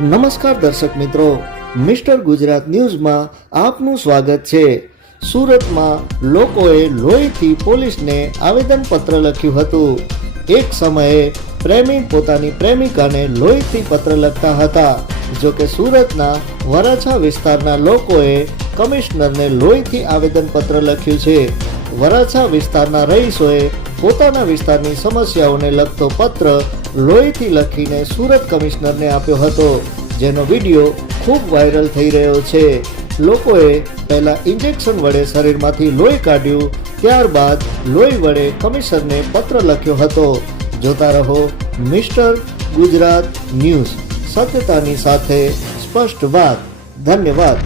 નમસ્કાર દર્શક મિત્રો, મિસ્ટર ગુજરાત ન્યૂઝમાં આપનું સ્વાગત છે। સુરતમાં લોકોએ લોહીથી પોલીસને આવેદનપત્ર લખ્યું હતું। એક સમયે પ્રેમી પોતાની પ્રેમિકાને લોહીથી પત્ર લખતા હતા। જો કે સુરતના વરાછા વિસ્તારના લોકોએ કમિશનરને લોહીથી આવેદનપત્ર લખ્યું છે। વરાછા વિસ્તારના રહીશોએ પોતાના વિસ્તારની સમસ્યાઓને લગતો પત્ર લોહીથી લખીને સુરત કમિશનરને આપ્યો હતો, જેનો વિડીયો ખૂબ વાયરલ થઈ રહ્યો છે। લોકોએ પહેલા ઇન્જેક્શન વડે શરીરમાંથી લોહી કાઢ્યું, ત્યારબાદ લોહી વડે કમિશનરને પત્ર લખ્યો હતો। જોતા રહો મિસ્ટર ગુજરાત ન્યૂઝ, સત્યતાની સાથે સ્પષ્ટ વાત। ધન્યવાદ।